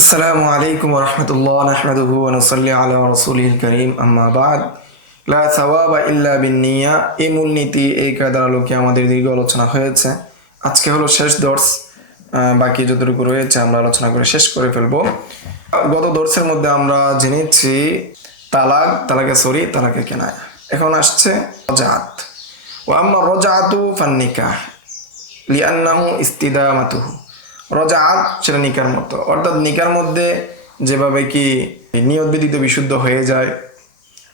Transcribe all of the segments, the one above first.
আসসালামু আলাইকুম রহমতুল্লাহ নাহমাদুহু ওয়া নুসাল্লি আলা রাসূলিল কারীম আম্মা বাদ লা সাওয়াবা ইল্লা বিন্নিয়া। এই মূলনীতি এই কায়দার আলোকে আমাদের দীর্ঘ আলোচনা হয়েছে। আজকে হলো শেষ দর্স। বাকি যতটুকু রয়েছে আমরা আলোচনা করে শেষ করে ফেলবো। গত দর্সের মধ্যে আমরা জেনেছি তালাকে কেনায়া। এখন আসছে রজাআত। ওয়া আম্মা রজাআতু ফান্নিকাহ লিআন্নাহু ইস্তিদামাতুহু। রজাআত সেটা নিকার মতো, অর্থাৎ নিকার মধ্যে যেভাবে কি নিয়ত ব্যতীত বিশুদ্ধ হয়ে যায়,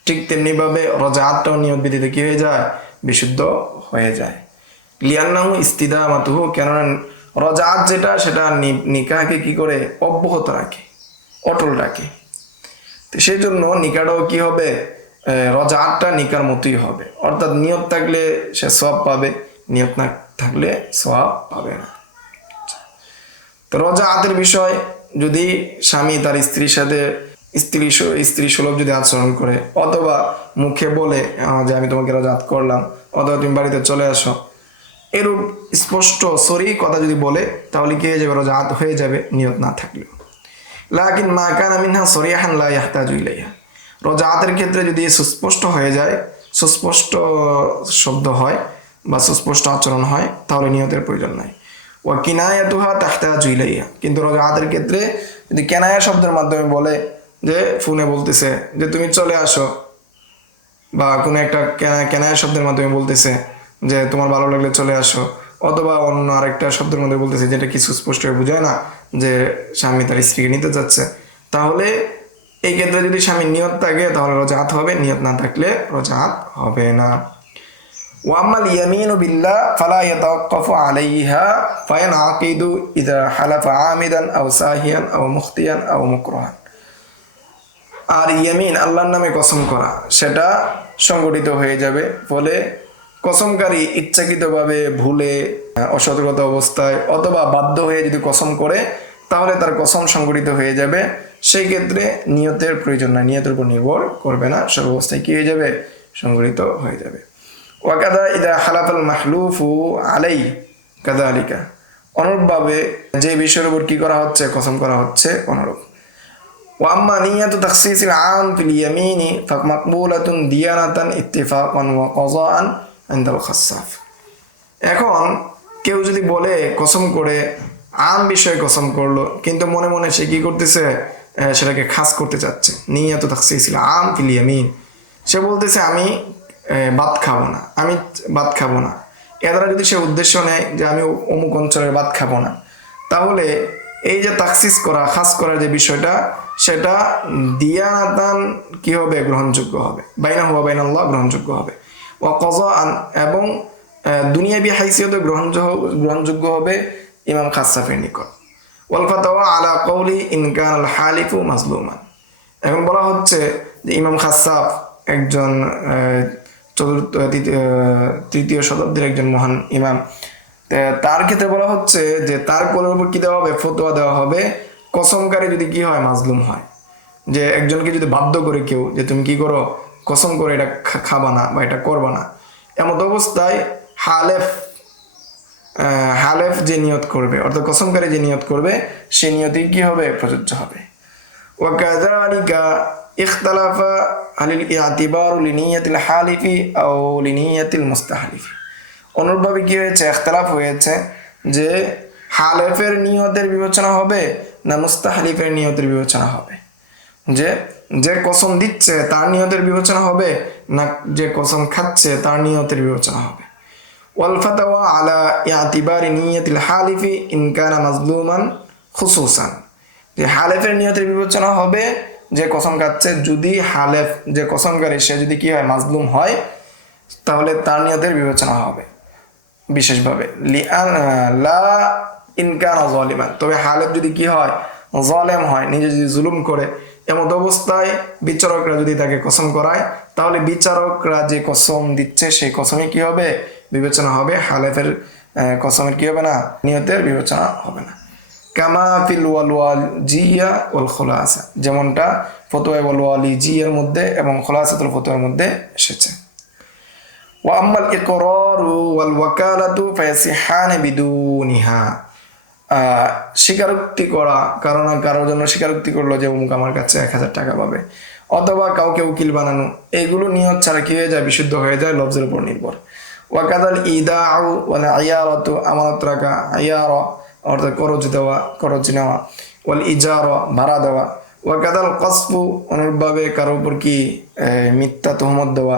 ঠিক তেমনিভাবে রজাআতটাও নিয়ত ব্যতীত কি হয়ে যায়? বিশুদ্ধ হয়ে যায়। লিআন্নাহু ইস্তিদামাতুহু, কেননা রজাআত যেটা সেটা নিকাহকে কি করে? অব্যাহত রাখে, অটল রাখে। তো সেই জন্য নিকাটাও কি হবে? রজাআতটা নিকার মতোই হবে, অর্থাৎ নিয়ত থাকলে সে সওয়াব পাবে, নিয়ত না থাকলে সওয়াব পাবে না। তো রজাআতের বিষয়, যদি স্বামী তার স্ত্রীর সাথে স্ত্রী সুলভ যদি আচরণ করে, অথবা মুখে বলে যে আমি তোমাকে রজাআত করলাম, অথবা তুমি বাড়িতে চলে আসো, এরূপ স্পষ্ট সরি কথা যদি বলে, তাহলে কি হয়ে যাবে? রজাআত হয়ে যাবে, নিয়ত না থাকলেও। লাকিন মা কানা মিনহা সরিহান লা ইয়াহতাজু ইলাইহা। রজাআতের ক্ষেত্রে যদি সুস্পষ্ট হয়ে যায়, সুস্পষ্ট শব্দ হয় বা সুস্পষ্ট আচরণ হয়, তাহলে নিয়তের প্রয়োজন নাই। ওয়া কিনায়াতুহা তাহতাজু ইলাইহা। কিন্তু রজাআতের ক্ষেত্রে যদি কেনায়া শব্দের মাধ্যমে বলে, যে ফোনে বলতেছে যে তুমি চলে আসো, বা কোনো একটা কেনায়া শব্দের মাধ্যমে বলতেছে যে তোমার ভালো লাগলে চলে আসো, অথবা অন্য আরেকটা শব্দের মধ্যে বলতেছে যেটা কিছু স্পষ্ট হয়ে বোঝায় না যে স্বামী তার স্ত্রীকে নিতে যাচ্ছে, তাহলে এই ক্ষেত্রে যদি স্বামীর নিয়ত থাকে তাহলে রজাআত হবে, নিয়ত না থাকলে রজাআত হবে না। ওয়াম্মাল ইয়ামিনু বিল্লাহ ফালা ইয়াতাওয়াক্কাফু আলাইহা ফায়ানআকিদু ইযা হালাফা আমিদান আও সাহিয়ান আও মুখতিয়ান আও মুকরাহান। আর ইয়ামিন, আল্লাহর নামে কসম করা, সেটা সংগঠিত হয়ে যাবে। ফলে কসমকারী ইচ্ছাকৃতভাবে, ভুলে, অসতর্কতা অবস্থায় অথবা বাধ্য হয়ে যদি কসম করে, তাহলে তার কসম সংগঠিত হয়ে যাবে। সেই ক্ষেত্রে নিয়তের প্রয়োজন নাই, নিয়তের উপর নির্ভর করবে না, সর্বাবস্থায় কি হয়ে যাবে? সংগঠিত হয়ে যাবে। ওয়াকাদা ইদা হালাফাল মাহলুফু আলাই কাযালিকা। অনুরূপভাবে যে বিষয়ের উপর কি করা হচ্ছে? কসম করা হচ্ছে, অনুরূপ। ওয়াম্মা নিয়াতু তাখসিসিল আম ফিল ইয়ামিনি ফামাকবুলাতুন দিয়ানাতান ইত্তিফাকান ওয়া কাযাআন ইনদাল খাসসাফ। এখন কেউ যদি বলে কসম করে, আম বিষয়ে কসম করলো, কিন্তু মনে মনে সে কি করতেছে? সেটাকে খাস করতে চাচ্ছে। নিয়াতু তাখসিসিল আম ফিল ইয়ামিন, সে বলতেছে আমি ভাত খাবো না, আমি ভাত খাবো না। এ দ্বারা যদি সে উদ্দেশ্য নেয় যে আমি অমুক অঞ্চলের ভাত খাবো না, তাহলে এই যে তাকসিস করা, খাস করার যে বিষয়টা, সেটা দিয়ানাতান কি হবে? গ্রহণযোগ্য হবে। বাইনা হুয়া বাইনাল্লাহ, গ্রহণযোগ্য হবে। ও কাযাআন, এবং দুনিয়াবি হাইসিয়তে গ্রহণযোগ্য হবে ইমাম খাসসাফের নিকট। ওয়াল ফাতাওয়া আলা কওলি ইন কানাল হালিফু মাজলুমান। এখন বলা হচ্ছে যে ইমাম খাসসাফ একজন তৃতীয় শতাব্দীর একজন মহান ইমাম। তার ক্ষেত্রে বলা হচ্ছে যে তার কোলের উপর কি দেওয়া হবে? ফতোয়া দেওয়া হবে, কসমকারী যদি কি হয়? মাজলুম হয়। যে একজনকে যদি বাধ্য করে কেউ যে তুমি কি করো? কসম করে এটা খাবা না বা এটা করবা না, এমত অবস্থায় হালেফ যে নিয়ত করবে, অর্থাৎ কসমকারী যে নিয়ত করবে, সে নিয়তই কি হবে? প্রযোজ্য হবে। ওয়াকাযালিকা ইখতালাফা আলিল ইআতিবারু লিনিয়াতিল হালিফি আও লিনিয়াতিল মুস্তাহলিফি। অনুরূপভাবে কি হয়েছে? ইখতিলাফ হয়েছে যে হালেফের নিয়তের বিবেচনা হবে না মুস্তাহলিফের নিয়তের বিবেচনা হবে। যে যে কসম দিচ্ছে তার নিয়তের বিবেচনা হবে না যে কসম খাচ্ছে তার নিয়তের বিবেচনা হবে। ওয়াল ফাতাওয়া আলা ইআতিবারি নিয়াতিল হালিফি ইন কানা মাজলুমান খুসুসান। যে হালেফের নিয়তের বিবেচনা হবে যে কসম খাচ্ছে, যদি হালেফ যে কসমকারী সে যদি কি হয়? মাজলুম হয়, তাহলে তার নিয়তের বিবেচনা হবে বিশেষভাবে। লা ইন কানা যালিমান, তবে হালেফ যদি কি হয়? জালেম হয়, নিজে যদি জুলুম করে, এমত অবস্থায় বিচারকরা যদি তাকে কসম করায়, তাহলে বিচারকরা যে কসম দিচ্ছে সেই কসমে কি হবে? বিবেচনা হবে। হালেফের কসমের কি হবে না? নিয়তের বিবেচনা হবে না। কামা ফিল ওয়ালওয়ালিজিয়া ওয়াল খুলাসা, যেমনটা ফতোয়া ওয়ালওয়ালিজিয়ার মধ্যে এবং খুলাসাতুল ফতোয়ার মধ্যে এসেছে। ওয়া আম্মাল ইকরারু ওয়াল ওয়াকালাতু ফায়াসিহান বিদুনিহা। স্বীকারোক্তি করা, কারোর জন্য স্বীকারোক্তি করলো যে অমুক আমার কাছে 1,000 টাকা পাবে, অথবা কাউকে উকিল বানানো, এগুলো নিয়ত ছাড়া কি হয়ে যায়, বিশুদ্ধ হয়ে যায়, লফজের উপর নির্ভর। ওয়াকাদাল ইদাউ ওয়াল আয়ারাতু, আমানত রাখা, আয়ারা অর্থাৎ করজ দেওয়া, করজ নেওয়া, ওয়াল ইজারা ভাড়া দেওয়া, ওয়াকাদাল কসফু অনুরূপভাবে কারোর উপর কি মিথ্যা তহমত দেওয়া,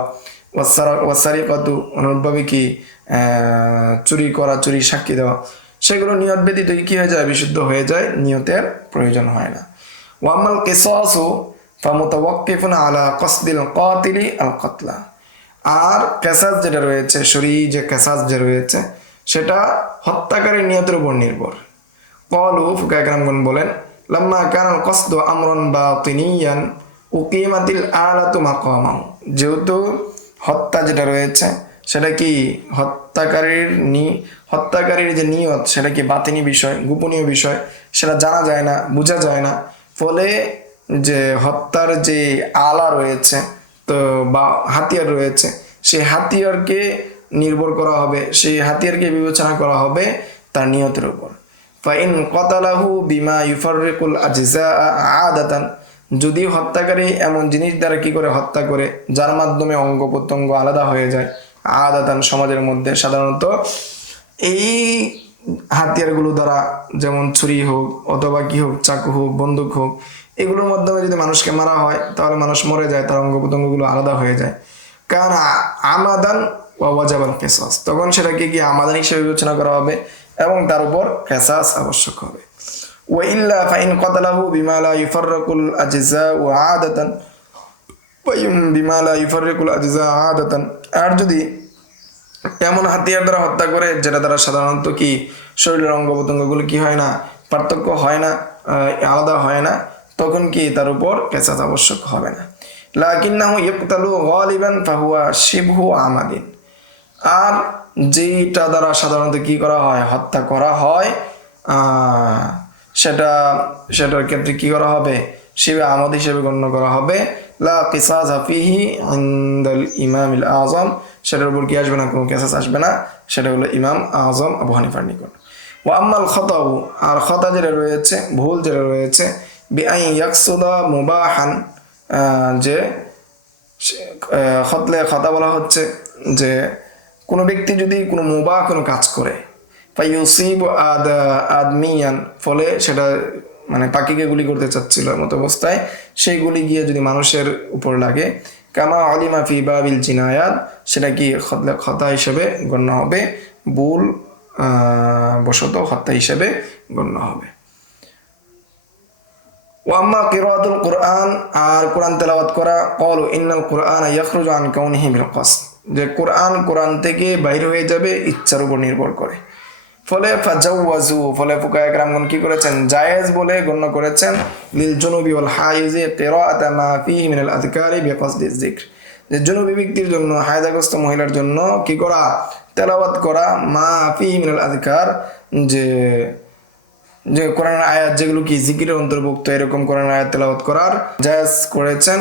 ওয়াসারিকাতু অনুরূপভাবে কি চুরি করা, চুরি সাক্ষী দেওয়া, সেগুলো নিয়ত ব্যতীত কি হয়ে যায়, বিশুদ্ধ হয়ে যায়, নিয়তের প্রয়োজন হয় না। ওয়ামাল কিসাসু ফামুতাওয়াক্কিফুন আলা কসদিল কাতিলি আল কতলা, আর কেসাস যেটা রয়েছে, শরী যে কেসাস যে রয়েছে, সেটা হত্যাকারীর নিয়তের উপর নির্ভর। ক্বালু, ফুকাহায়ে কেরামগণ বলেন, লাম্মা কানাল কসদু আমরান বাতিনিয়ান উকিমাতিল আলাতু মাকামাহু, যেহেতু হত্যা যেটা রয়েছে সেটা কি হত্যাকারীর যে নিয়ত সেটা কি বাতিনি বিষয়, গোপনীয় বিষয়, সেটা জানা যায় না, বোঝা যায় না। ফলে যে হত্যার যে আলা রয়েছে তো বা হাতিয়ার রয়েছে, সেই হাতিয়ারকে নির্ভর করা হবে, সেই হাতিয়ারকে বিবেচনা করা হবে তার নিয়তের উপর। ফাইন কতালাহু বিমা ইউফাররিকুল আজজা আদাতান, যদি হত্যাকারী এমন জিনিস দ্বারা কি করে হত্যা করে যার মাধ্যমে অঙ্গ প্রত্যঙ্গ আলাদা হয়ে যায়, আদাতান সমাজের মধ্যে সাধারণত এই হাতিয়ারগুলো দ্বারা, যেমন ছুরি হোক অথবা কি হোক, চাকু হোক, বন্দুক হোক, এগুলোর মাধ্যমে যদি মানুষকে মারা হয় তাহলে মানুষ মরে যায়, তার অঙ্গ প্রত্যঙ্গগুলো আলাদা হয়ে যায়। কারণ আমাদান ওয়াজাবাল কেসাস, তখন সেটাকে কি আমাদান হিসেবে বিবেচনা করা হবে এবং তার উপর কেসাস আবশ্যক হবে। ওয়াইল্লা ফাইন কতালাহু বিমা লা ইউফাররিকুল আজজা ওয়া আদাতান বিমা লা ইউফাররিকুল আজজা আদাতান, আর যদি এমন হাতিয়ার দ্বারা হত্যা করে যেটা দ্বারা সাধারণত কি শরীরের অঙ্গ প্রত্যঙ্গগুলো কি হয় না, পার্থক্য হয় না, আলাদা হয় না, তখন কি তার উপর কেসাস আবশ্যক হবে না। লাকিন্নাহু ইয়কতালু গালিবান ফাহুয়া শিবহু আমাদিন, আর যেটা দ্বারা সাধারণত কি করা হয়, হত্যা করা হয়, সেটার ক্ষেত্রে কি করা হবে, শিবে আমাদ হিসেবে গণ্য করা হবে। লা কিসাস ফিহি ইনদাল ইমামিল আযম, সেটার উপর কি আসবে না, কোনো কেসাস আসবে না, সেটা হলো ইমাম আযম আবু হানিফার নিকট। ওয়া আম্মাল খাতাউ, আর খাতা যেটা রয়েছে, ভুল যেটা রয়েছে, বিআই ইয়াকসুদা মুবাহান, যে খাতা বলা হচ্ছে যে কোনো ব্যক্তি যদি কোনো মুবাহ কোনো কাজ করে, ফাইউসিব আদমিয়ান, ফলে সেটা মানে পাখিকে গুলি করতে চাচ্ছিল মতো অবস্থায়, সেই গুলি গিয়ে যদি মানুষের উপর লাগে, কামা আলিমা ফি বাবিল জিনায়াত, সেটা কি খতা হিসেবে গণ্য হবে, ভুল বশত হত্যা হিসেবে গণ্য হবে। ওয়াম্মা কিরাআতুল কুরআন, আর কোরআন তেলাওয়াত করা, ক্বালু ইন্নাল কুরআনা ইয়াখরুজু আন কাউনিহি বিল কসদ, যে কোরআন থেকে বাইর হয়ে যাবে ইচ্ছার উপর নির্ভর করে। ফলে ফাজাওয়াজু, ফলে ফুকাহায়ে কেরামগণ কি করেছেন, জায়েজ বলে গণ্য করেছেন, লিল জুনুবি ওয়াল হাইজি কিরাআত মা ফিহি মিনাল আযকারি বিকসদি যিকর, যে জুনুবি ব্যক্তির জন্য, হায়দাগ্রস্ত মহিলার জন্য কি করা, তেলাওয়াত করা, মা ফিহি মিনাল আযকার, যে কোরআনের আয়াত যেগুলো কি জিকিরের অন্তর্ভুক্ত, এরকম কোরআনের আয়াত তেলাওয়াত করার জায়েজ করেছেন,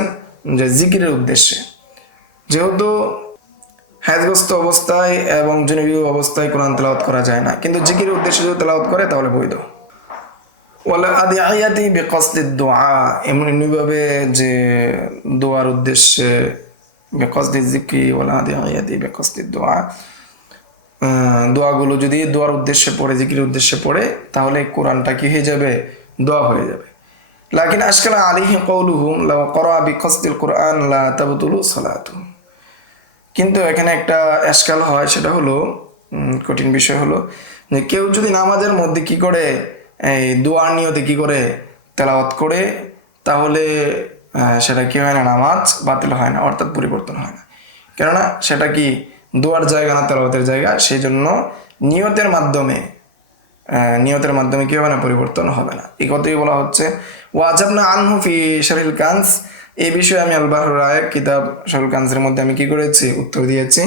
যে জিকিরের উদ্দেশ্যে। যেহেতু হায়াতগ্রস্ত অবস্থায় এবং জুনুবি অবস্থায় কোরআন তেলাওয়াত করা যায় না, কিন্তু জিকিরের উদ্দেশ্যে যদি তেলাওয়াত করে তাহলে বৈধ। ওয়ালা আদিয়াতি বিকসদিদ দুআ, এমনিভাবে যে দোয়ার উদ্দেশ্যে, বিকসদিজ যিকরি ওয়ালা আদিয়াতি বিকসদিদ দুআ, দোয়াগুলো যদি দোয়ার উদ্দেশ্যে পড়ে, জিকিরের উদ্দেশ্যে পড়ে, তাহলে কোরআনটা কি হয়ে যাবে, দোয়া হয়ে যাবে। লাকিন আশকালা আলাইহি কওলুহুম লাও ক্বারা বিকসদিল কুরআন লা তাবতুলু সালাতুহু, কিন্তু এখানে একটা এশকাল হয়, সেটা হলো কঠিন বিষয় হলো যে কেউ যদি নামাজের মধ্যে কি করে, এই দোয়ার নিয়তে কি করে তেলাওয়াত করে, তাহলে সেটা কি হয় না, নামাজ বাতিল হয় না, অর্থাৎ পরিবর্তন হয় না। কেননা সেটা কি দোয়ার জায়গা না, তেলাওয়াতের জায়গা, সেই জন্য নিয়তের মাধ্যমে কি হবে না, পরিবর্তন হবে না। এই কথাই বলা হচ্ছে। ওয়াজাবনা আনহু ফি শারহিল কানজ, এই বিষয়ে আমি আল বাহরুর রায়ক কিতাব শারহুল কানজের মধ্যে আমি কি করেছি, উত্তর দিয়েছি,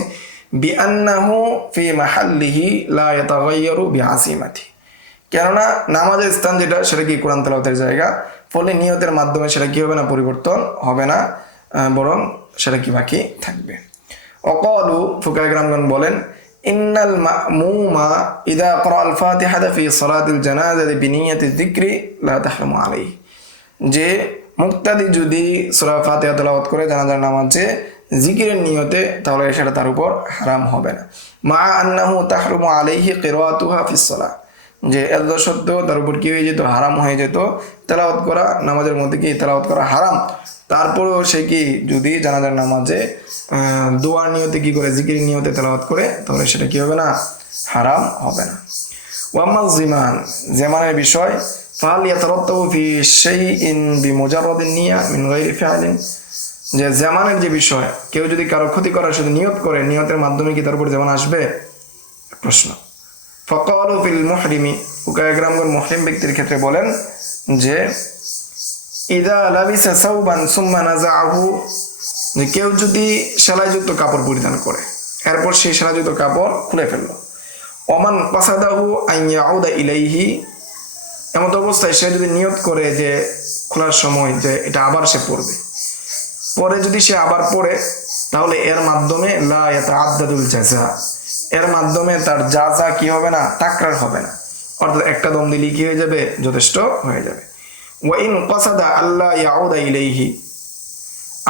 বিআন্নাহু ফি মাহাল্লিহি লা ইয়াতাগায়্যারু বিআসিমাতি, কেননা নামাজের স্থান যেটা, সেটা কি কোরআন তেলাওয়াতের জায়গা, ফলে নিয়তের মাধ্যমে সেটা কি হবে না, পরিবর্তন হবে না, বরং সেটা কি বাকি থাকবে। অকালু, ফুকাহায়ে কেরামগণ বলেন, ইন্নাল মা'মুমা ইদা ক্বরা আল ফাতিহাতা ফি সালাতিল জানাজাতি বিনিয়াতি যিকরি লা তাহরুমু আলাইহি, যে মুক্তাদি যদি সূরা ফাতিহা তেলাওয়াত করে জানাজার নামাজে জিকিরের নিয়তে, তাহলে সেটা তার উপর হারাম হবে না। মা আন্নাহু তাহরুমু আলাইহি কিরাআতুহা ফিস সালাহ, যে এত সত্ত্বেও তার উপর কি হয়ে যেত, হারাম হয়ে যেত তেলাওয়াত করা, নামাজের মধ্যে কি তেলাওয়াত করা হারাম। তারপরেও সে কি যদি জানাজার নামাজে দোয়ার নিয়তে কি করে, জিকিরের নিয়তে তেলাওয়াত করে, তাহলে সেটা কি হবে না, হারাম হবে না। ওয়াম্মাল জিমান, জিমানের বিষয়, ফাল ইয়াতারাত্তাবু ফি শাইইন বিমুজাররাদিন নিয়া মিন গায়রি ফি'লিন, যে জামানের যে বিষয়, কেউ যদি কারো ক্ষতি করার শুধু নিয়ত করে, নিয়তের মাধ্যমে কি তার উপর জামান আসবে, প্রশ্ন। ফাকালু ফিল মুহরিমি, ফুকাহায়ে কেরামগণ মুহরিম ব্যক্তির ক্ষেত্রে বলেন যে ইদা লাবিসা সাওবান সুম্মা নাযাআহু, যে কেউ যদি সেলাইযুক্ত কাপড় পরিধান করে, এরপর সেই সেলাইযুক্ত কাপড় খুলে ফেললো, ওমান কাসাদাহু আন ইয়াউদা ইলাইহি, এমন অবস্থায় সে যদি নিয়ত করে যে খোলার সময় যে এটা আবার সে পরবে, পরে যদি সে আবার পড়ে, তাহলে এর মাধ্যমে লা ইয়াতাআদ্দাদুল জাযা, এর মাধ্যমে তার জাযা কি হবে না, তাকরার হবে না, অর্থাৎ একটা দম দিলেই কি হয়ে যাবে, যথেষ্ট হয়ে যাবে। ওয়া ইন কাসাদা আল্লা ইয়াউদা ইলাইহি,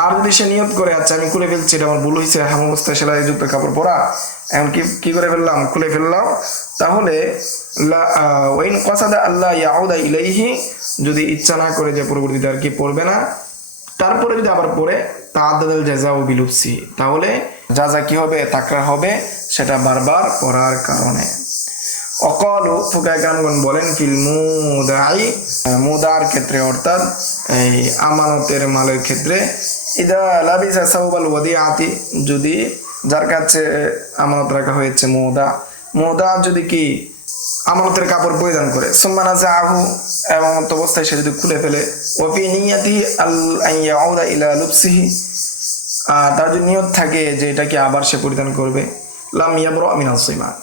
আর যদি সে নিয়ত করে আচ্ছা আমি খুলে ফেলছি, এটা আমার ভুল হয়েছে, হাম অবস্থায় সেলাইযুক্ত কাপড় পরা, এমন কি করে ফেললাম, খুলে ফেললাম, তাহলে ওয়া ইন কাসাদা আল্লা ইয়াউদা ইলাইহি, যদি ইচ্ছা না করে যে পরবর্তীতে আর কি পড়বে না, তারপরে যদি আবার পড়ে তাআদ্দাদাল জাযাউ বিলুবসি, তাহলে জাযা কি হবে, তাকরার হবে, সেটা বারবার পড়ার কারণে। অকালু, ফুকাহায়ে কেরামগণ বলেন ফিল মুদাই, মুদার ক্ষেত্রে অর্থাৎ এই আমানতের মালের ক্ষেত্রে, ইদা লাবিসা সাওবাল ওয়াদিআতি, যদি যার কাছে আমানত রাখা হয়েছে মুদা যদি কি আমানতের কাপড় পরিধান করে, সুম্মা নাযাআহু, এবং অবস্থায় সে যদি খুলে ফেলে, ওয়া ফি নিয়াতিহি আন ইয়াউদা ইলা লুবসিহি, আর তার যদি নিয়ত থাকে যে এটা কি আবার সে পরিধান করবে, লাম ইয়াবরা মিনাস সিমান,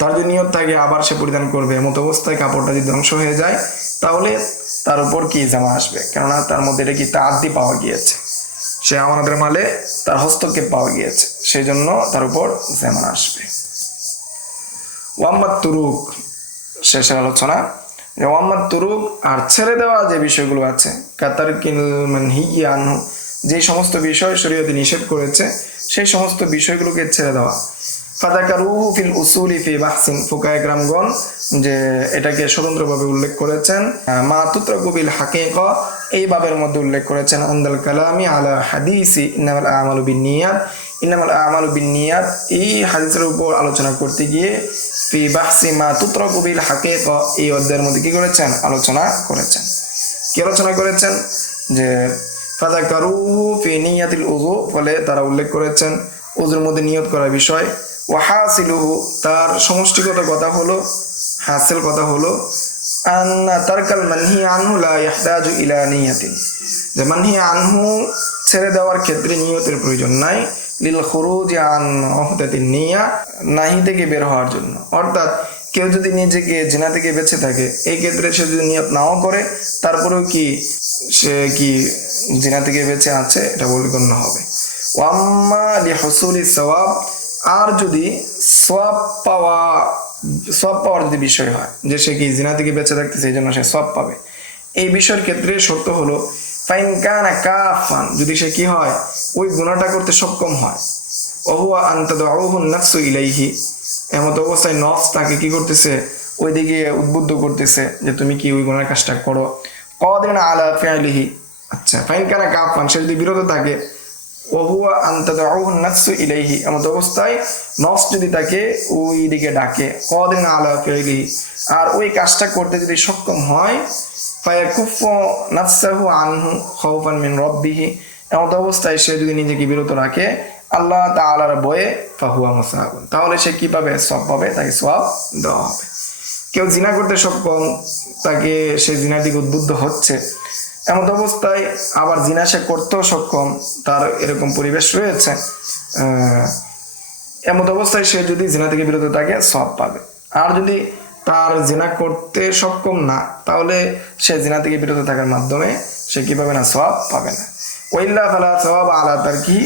তার যদি নিয়ত থাকে আবার সে পরিধান করবে, এমন অবস্থায় কাপড়টা যদি ধ্বংস হয়ে যায়, তাহলে তার উপর কি জামা আসবে, কেননা তার মধ্যে এটা কি তাআদ্দি পাওয়া গিয়েছে, সে আমানতের মালে তার হস্তক্ষেপ পাওয়া গিয়েছে, সেই জন্য তার উপর জামা আসবে। ওয়াম্মাত তুরুক, শেষের আলোচনা, যে ওয়াম্মাত তুরুক, আর ছেড়ে দেওয়া যে বিষয়গুলো আছে, কাতারকিল মানহিয়্যি আনহু, যে সমস্ত বিষয় শরীয়তে নিষেধ করেছে সেই সমস্ত বিষয়গুলোকে ছেড়ে দেওয়া। ফাযাকারুহু ফিল উসুলি ফি বাহসিন, ফুকাহায়ে কেরামগণ যে এটাকে স্বতন্ত্রভাবে উল্লেখ করেছেন, মা তুতরাকু বিল হাকিকা, এই বাবের মধ্যে উল্লেখ করেছেন, আনদাল কালামি আলা হাদিসি ইন্নামাল আমালু বিন্নিয়াত, এই হাদিসের উপর আলোচনা করতে গিয়ে ফি বাহসি মা তুতরাকু বিল হাকিকা, এই অধ্যায়ের মধ্যে কি করেছেন, আলোচনা করেছেন, যে ফাযাকারুহু ফি নিয়াতিল উযু, ফলে তারা উল্লেখ করেছেন উযুর মধ্যে নিয়ত করার বিষয়। ওয়া হাসিলুহু, তার সমষ্টিগত কথা হলো, হাসিল কথা হলো, আন্না তারকাল মানহি আনহু লা ইয়াহতাজু ইলা নিয়াতিন, যে মানহি আনহু ছেড়ে দেওয়ার ক্ষেত্রে নিয়তের প্রয়োজন নাই, লিল খুরুজ আন উহদাতিন নিয়া, নাহি থেকে বের হওয়ার জন্য, অর্থাৎ কেউ যদি নিজেকে জিনা থেকে বেঁচে থাকে, এই ক্ষেত্রে সে যদি নিয়ত নাও করে, তারপরেও কি সে কি জিনা থেকে বেঁচে আছে, এটা বলে গণ্য হবে। ওয়াম্মা লিহুসুলি সওয়াব, আর যদি সওয়াব পাওয়ার যদি বিষয় হয়, যে সে কি জিনা থেকে বেঁচে থাকতেছে এই জন্য সে সওয়াব পাবে, এই বিষয়ের ক্ষেত্রে শর্ত হলো ফাইন কানা কাফান, যদি সে কি হয়, ওই গুনাহটা করতে সক্ষম হয়, ওহুয়া আন তাদউহু নাফসু ইলাইহি, এমন অবস্থায় নফস তাকে কি করতেছে, ওই দিকে উদ্বুদ্ধ করতেছে যে তুমি কি ওই গুনার কাজটা করো, কাদিরুন আলা ফি'লিহি, আচ্ছা ফাইন কানা কাফান, সে যদি বিরত থাকে, ওহুয়া আন তাদউহু নাফসু ইলাইহি, এমন অবস্থায় নফস যদি তাকে ওই দিকে ডাকে, কাদিরুন আলা ফি'লিহি, আর ওই কাজটা করতে যদি সক্ষম হয়, ফায়াকুফু নাফসাহু আনহু খাউফান মিন রাব্বিহি, এমন অবস্থায় সে যদি নিজেকে বিরত রাখে আল্লাহ তাআলার ভয়ে, ফাহুয়া মুসাহাবুন, তাহলে সে কি পাবে, সওয়াব পাবে, তাকে সওয়াব দেওয়া হবে। কেউ জিনা করতে সক্ষম, তাকে সে জিনার দিকে উদ্বুদ্ধ হচ্ছে, এমন অবস্থায় আবার জিনা সে করতেও সক্ষম, তার এরকম পরিবেশ রয়েছে, এমন অবস্থায় সে যদি জিনা থেকে বিরত থাকে সওয়াব পাবে। আর যদি তার জিনা করতে সক্ষম না, তাহলে সে জিনা থেকে বিরত থাকার মাধ্যমে সে কি পাবে না, সওয়াব পাবে না। ওয়াইল্লা ফালা সওয়াব আলা তারকি,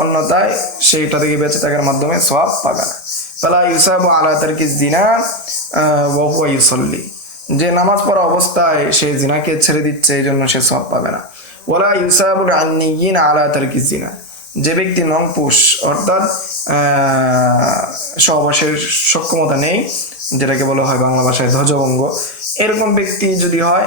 অন্যথায় সেইটা থেকে বেঁচে থাকার মাধ্যমে সওয়াব পাবে না। ফালা ইউসাবু আলা তারকিজ জিনা ওয়া হুয়া ইউসাল্লি, যে নামাজ পড়া অবস্থায় সে জিনাকে ছেড়ে দিচ্ছে এই জন্য সে সওয়াব পাবে না। ওয়ালা ইউসাবু আন-নিয়্যিন আলা তারকিজ জিনা, যে ব্যক্তি নংপুষ অর্থাৎ সহবাসের সক্ষমতা নেই, যেটাকে বলা হয় বাংলা ভাষায় ধ্বজভঙ্গ, এরকম ব্যক্তি যদি হয়,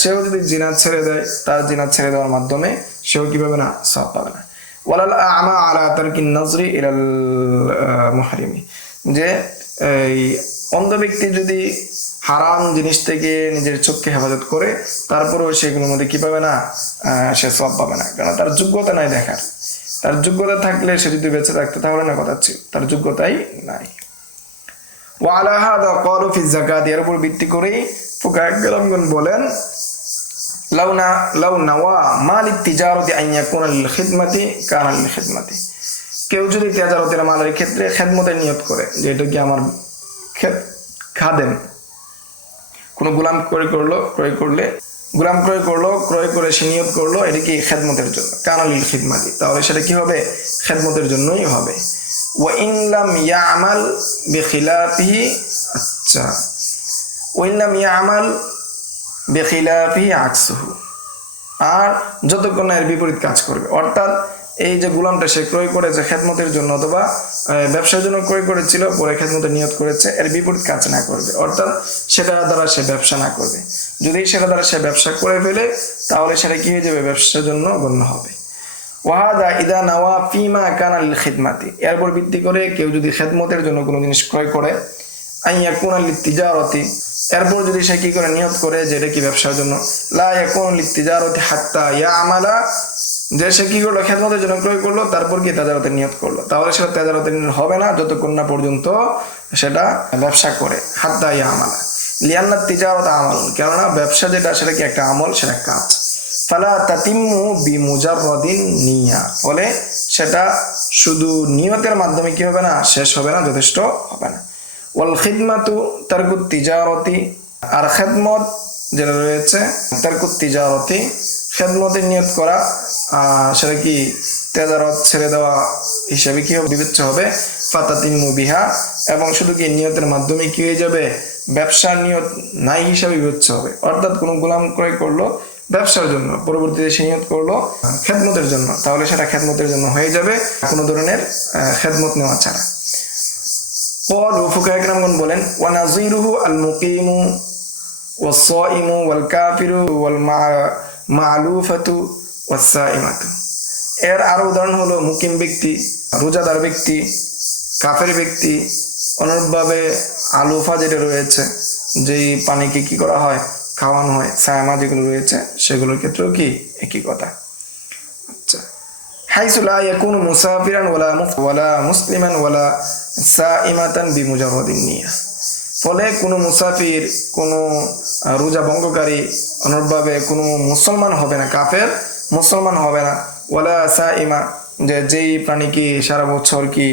সেও যদি জিনা ছেড়ে দেয়, তার জিনা ছেড়ে দেওয়ার মাধ্যমে সেও কি পাবে না, সওয়াব পাবে না। ওয়ালাল আ'মা আলা তারকিন নজরি ইলাল মুহরিমি, যে এই অন্ধ ব্যক্তি যদি হারাম জিনিস থেকে নিজের চোখকে হেফাজত করে তারপরেও সেগুলোর মধ্যে কি পাবে না, সে সওয়াব পাবে না, কারণ তার যোগ্যতা নাই দেখার। তার যোগ্যতা থাকলে সে যদি বেঁচে থাকতো তাহলে না কথা ছিল, তার যোগ্যতাই নাই। ওয়ালা হাদা ক্বালু ফি যাকাত, এর উপর ভিত্তি করেই ফুকাহা কেরামগণ বলেন লাউ নাওয়া মাল তিজারতি আন ইয়াকুনা লিল খিদমাতি কানা লিল খিদমাতি, কেউ যদি তিজারতের মালের ক্ষেত্রে খেদমতের নিয়ত করে যে এটা কি আমার খাদেম, কোনো গোলাম ক্রয় করে সে নিয়ত করলো এটা কি খেদমতের জন্য, কানা লিল খিদমাতি, তাহলে সেটা কি হবে, খেদমতের জন্যই হবে। ওয়া ইন লাম ইয়ামাল বিখিলাফিহি, আচ্ছা, ওয়া ইন লাম ইয়ামাল বিখিলাফিহি আকসুহু, আর যতক্ষণ এর বিপরীত কাজ করবে, অর্থাৎ এই যে গোলামটা সে ক্রয় করেছে খেদমতের জন্য অথবা ব্যবসার জন্য ক্রয় করেছিল, পরে খেদমতের নিয়ত করেছে, এর বিপরীত কাজ না করবে, অর্থাৎ সেটা দ্বারা সে ব্যবসা না করবে। যদি সেটা দ্বারা সে ব্যবসা করে ফেলে তাহলে সেটা কি হয়ে যাবে, ব্যবসার জন্য গণ্য হবে। ওয়াহাদা ইদা নাওয়া ফিমা কানা লিল খিদমাতি, এরপর ভিত্তি করে কেউ যদি খেদমতের জন্য কোনো জিনিস ক্রয় করে, আন ইয়াকুনা লিত তিজারতি, এরপর যদি সে কি করে নিয়ত করে যে এটা কি ব্যবসার জন্য, লা ইয়াকুনা লিত তিজারতি হাত্তা ইয়ামালা, যে সে কি করলো, খেদমতের জন্য ক্রয় করলো তারপর কি তেজারতের নিয়ত করলো, তাহলে সেটা তেজারতের নিয়ত হবে না যতক্ষণ না পর্যন্ত সেটা ব্যবসা করে। হাত্তা ইয়ামালা লিআন্না তিজারত আমাল, কেননা ব্যবসা যেটা সেটা কি একটা আমল, সেটা কাজ। ফালা তাতিম্মু বিমুজাররাদিন নিয়া, ফলে সেটা শুধু নিয়তের মাধ্যমে কি হবে না, শেষ হবে না, যথেষ্ট হবে না। ওয়াল খিদমাতু তারকুত তিজারতি, আর খেদমত যেটা রয়েছে তারকুত তিজারতি, খেদমতের নিয়ত করা, সেটা কি তেজারত ছেড়ে দেওয়া হিসাবে কি বিবেচ্য হবে। ফাতাতিম্মু বিহা, এবং শুধু কি নিয়তের মাধ্যমে কি হয়ে যাবে, ব্যবসার নিয়ত নাই হিসাবে বিবেচ্য হবে, অর্থাৎ কোনো গোলাম ক্রয় করলো ব্যবসার জন্য, পরবর্তীতে সে নিয়ত করলো খেদমতের জন্য, তাহলে সেটা খেদমতের জন্য হয়ে যাবে, কোনো ধরনের খেদমত নেওয়া ছাড়া। ফুকাহা কেরামগণ বলেন ওয়া নাযীরুহু আল মুকিমু ওয়াস সাইমু ওয়াল কাফিরু ওয়াল মা'লুফাতু ওয়াস সাইমাতু, এর আরো উদাহরণ হলো মুকিম ব্যক্তি, রোজাদার ব্যক্তি, কাফের ব্যক্তি, অনুরূপভাবে আলুফা যেটা রয়েছে, যেই পানিকে কি করা হয়, খাওয়ানো হয়, সায়মা যেগুলো রয়েছে সেগুলোর ক্ষেত্রেও কি একই কথা। আচ্ছা, হাইসু লা ইয়াকুনু মুসাফিরান ওয়ালা মুসলিমান ওয়ালা সাইমাতান বিমুজাররাদিন নিয়া, ফলে কোনো মুসাফির, কোনো রোজা ভঙ্গকারী, অনুরূপভাবে কোনো মুসলমান হবে না, কাফের মুসলমান হবে না, ওয়ালা সাইমা, যেই প্রাণী কি সারা বছর কি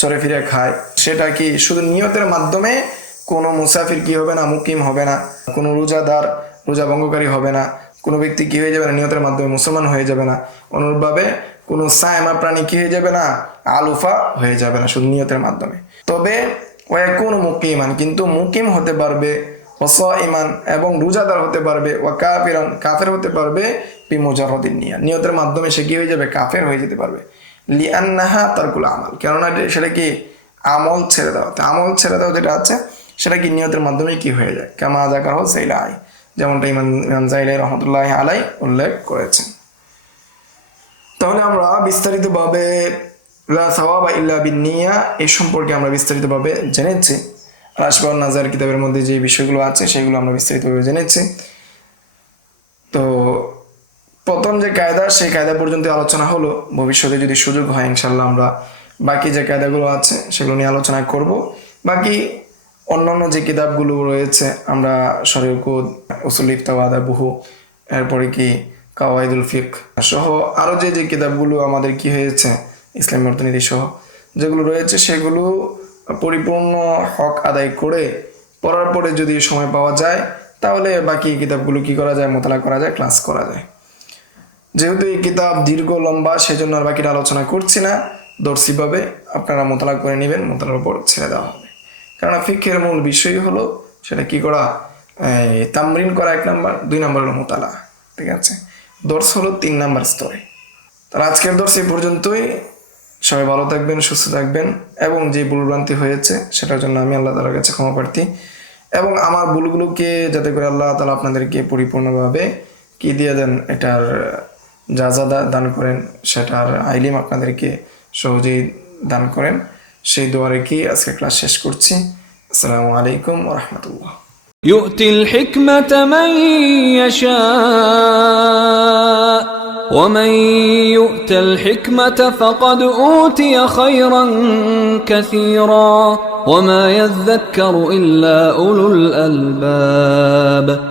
চরে ফিরে খায়, সেটা কি শুধু নিয়তের মাধ্যমে কোনো মুসাফির কি হবে না, মুকিম হবে না, কোনো রোজাদার রোজা ভঙ্গকারী হবে না, কোনো ব্যক্তি কি হয়ে যাবে না, নিয়তের মাধ্যমে মুসলমান হয়ে যাবে না, অনুরূপভাবে কোনো সায়মা প্রাণী কি হয়ে যাবে না, আলুফা হয়ে যাবে না, শুধু নিয়তের মাধ্যমে। তবে ওয়াকুনু মুকিমান, কিন্তু মুকিম হতে পারবে, ওয়াসাইমান, এবং রোজাদার হতে পারবে, ওয়া কাফিরান, কাফের হতে পারবে, বিমুজাররাদিন নিয়া, নিয়তের মাধ্যমে সে কি হয়ে যাবে, কাফের হয়ে যেতে পারবে। লিআন্নাহা তারকুল আমাল, কেননা সেটা কি আমল ছেড়ে দেওয়া, আমল ছেড়ে দেওয়া যেটা আছে সেটা কি নিয়তের মাধ্যমে কি হয়ে যায়, কামা যাকারহু যাইলাই, যেমনটা ইমাম যাইলাই রহমতুল্লাহি আলাইহি উল্লেখ করেছেন। তাহলে আমরা বিস্তারিতভাবে লা সাওয়াবা ইল্লা বিন্নিয়া এই সম্পর্কে আমরা বিস্তারিতভাবে জেনেছি। রাশিবান নাজার কিতাবের মধ্যে যে বিষয়গুলো আছে সেগুলো আমরা বিস্তারিতভাবে জেনেছি। তো প্রথম যে কায়দা, সেই কায়দা পর্যন্ত আলোচনা হলো। ভবিষ্যতে যদি সুযোগ হয় ইনশাল্লাহ আমরা বাকি যে কায়দাগুলো আছে সেগুলো নিয়ে আলোচনা করব। বাকি অন্যান্য যে কিতাবগুলো রয়েছে, আমরা শরীয়কুদ, উসুল ইফতাওয়াদা বহু, এরপরে কি কাওয়াইদুল ফিক সহ আরও যে কিতাবগুলো আমাদের কি হয়েছে, ইসলামী অর্থনীতি সহ যেগুলো রয়েছে, সেগুলো পরিপূর্ণ হক আদায় করে পড়ার পরে যদি সময় পাওয়া যায় তাহলে বাকি কিতাবগুলো কি করা যায়, মোতালা করা যায়, ক্লাস করা যায়। যেহেতু এই কিতাব দীর্ঘ লম্বা, সেজন্য আর বাকিটা আলোচনা করছি না। দর্শিভাবে আপনারা মোতালা করে নেবেন, মোতালার উপর ছেড়ে দেওয়া হবে। কেননা ফিকহের মূল বিষয় হলো সেটা কি করা, তামরিন করা 1 নাম্বার, 2 নাম্বার হলো মোতালা। ঠিক আছে, দর্শ হলো 3 নাম্বার স্তরে। তাহলে আজকের দর্শ এই পর্যন্তই। সবাই ভালো থাকবেন, সুস্থ থাকবেন, এবং যে ভুলভ্রান্তি হয়েছে সেটার জন্য আমি আল্লাহ তাআলার কাছে ক্ষমা প্রার্থী, এবং আমার ভুলগুলোকে যাতে করে আল্লাহ তাআলা আপনাদেরকে পরিপূর্ণভাবে কি দিয়ে দেন, এটার যা দান করেন, সেটার আইলিম আপনাদেরকে সহজেই দান করেন, সেই দোয়া রেখেই আজকে ক্লাস শেষ করছি। আসসালামু আলাইকুম ওয়া রাহমাতুল্লাহ। يؤتي الحكمة من يشاء ومن يؤت الحكمة فقد أوتي خيرا كثيرا وما يذكر إلا أولو الألباب